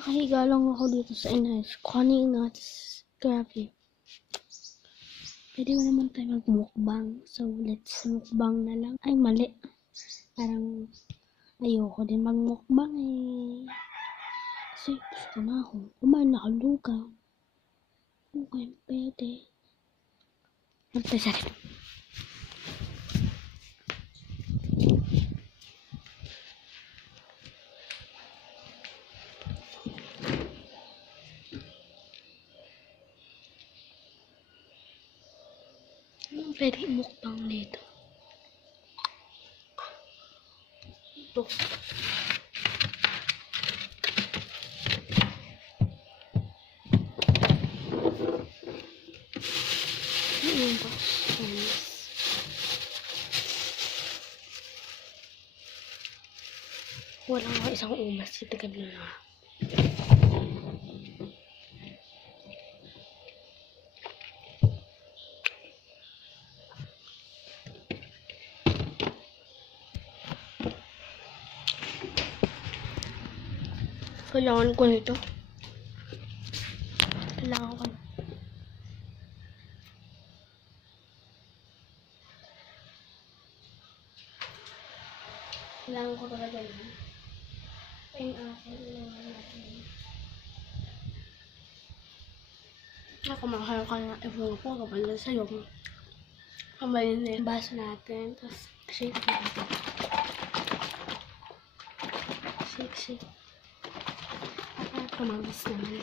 Nakahiga lang ako dito sa inayos. Kanina, grabe. Pwede mo naman tayo mag-mukbang. So, let's mukbang na lang. Ay, mali. Parang, ayoko din mag-mukbang eh. Kasi, gusto ko na ako. Kumain na kaluga. Okay, pwede. Magpasarap. Anong pwede mukbang dito? Ito. Ano ba? Wala nga isang umas. Itagal na nga. Kailangan ko nito. Kailangan ko. Kailangan ko talaga yun. Ayun ako. Kailangan natin. Kumakain ka na. Ewan ko. Kapal na sa'yo. Kamayin na yung baso natin. Tapos, shake natin. Shake. Kumamis naman.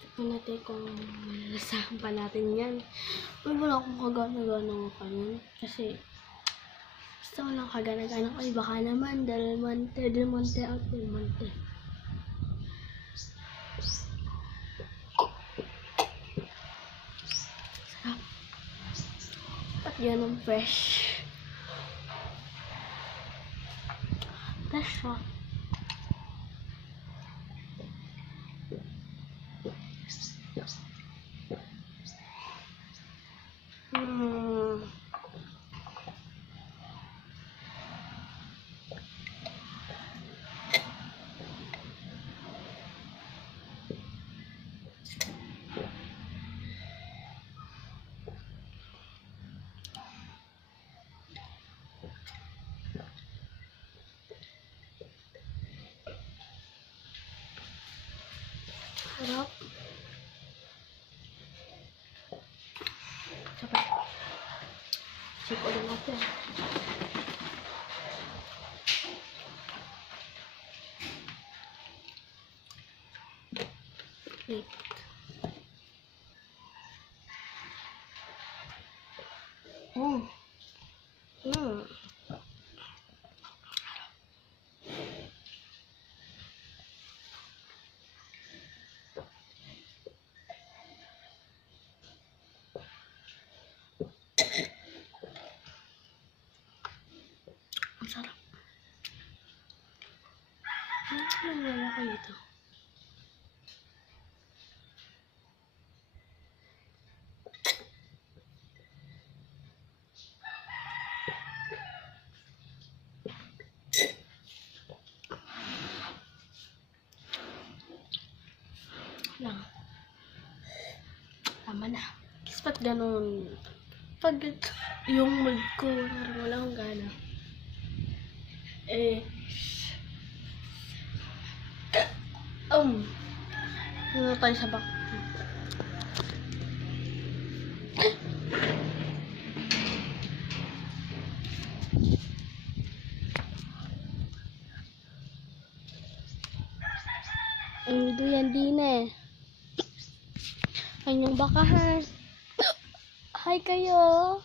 Tignan natin kung malalasahan pa natin yan. Uy, wala akong kagana-gana kanin. Kasi, basta walang kagana-gana. Ay, baka naman. Del Monte out Del Monte. Sarap. At yan ang fresh. Fresh siya. Sarap. Sapat. Check ulit natin. Wait. Ang sarap. Ano wala kayo ito? Lang. Tama na. Kasi pag ganun, pag yung mood ko, wala akong gana. Ano tayo sa bak? Duyan din eh. Kanyang bakahan. Hi kayo.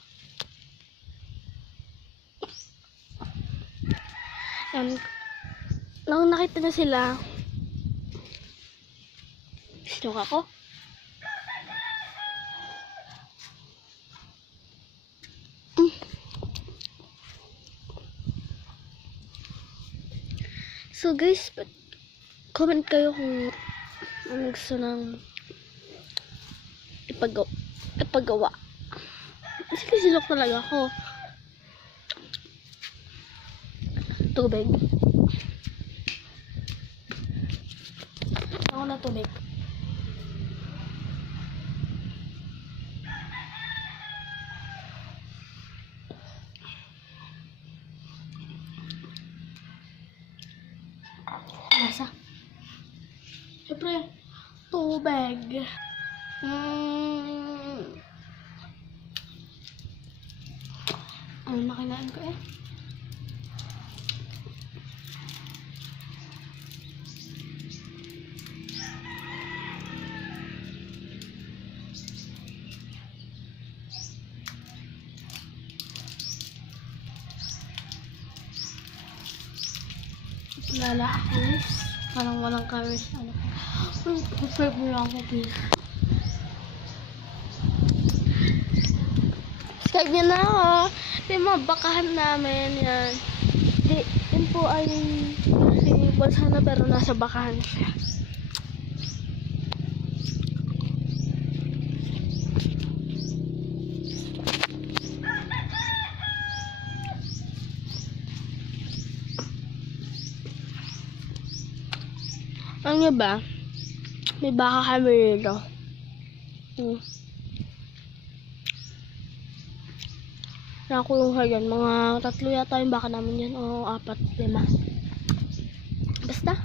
Nung nakita na sila, gusto ako. So guys, comment kayo kung ano gusto ng ipagawa. Silok talaga ako. Tubig. Ako na tubig. Lasa. Siyempre, tubig. Ano na kinain ko eh? Lala ako guys. Parang walang calories. Ano ko? Subscribe mo lang ako please. Subscribe niyo na ako. Ito yung mga bakahan namin. Yan. Yun po ay si Bolsana pero nasa bakahan siya. Ano nga ba? May baka kami dito. Nakakulong ka dyan. Mga 3 yata yung baka namin yan. O 4, 5. Basta.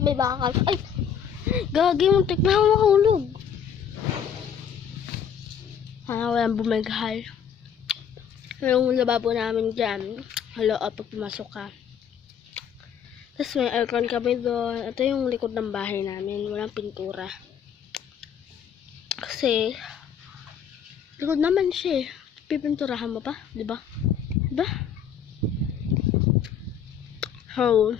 May baka ka. Ay! Gagi mo. Tignan mo makahulog. Walang bumagahal. Yung lababo namin dyan. Halo, pag pumasok ka. Tapos may aircon kami doon. Ito yung likod ng bahay namin. Walang pintura. Kasi, likod naman siya eh. Pipinturahan mo pa, di ba? Diba? So,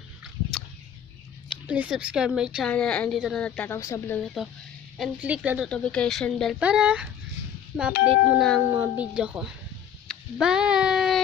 please subscribe my channel and dito na nagtatapos sa vlog na to. And click the notification bell para ma-update mo na ang mga video ko. Bye!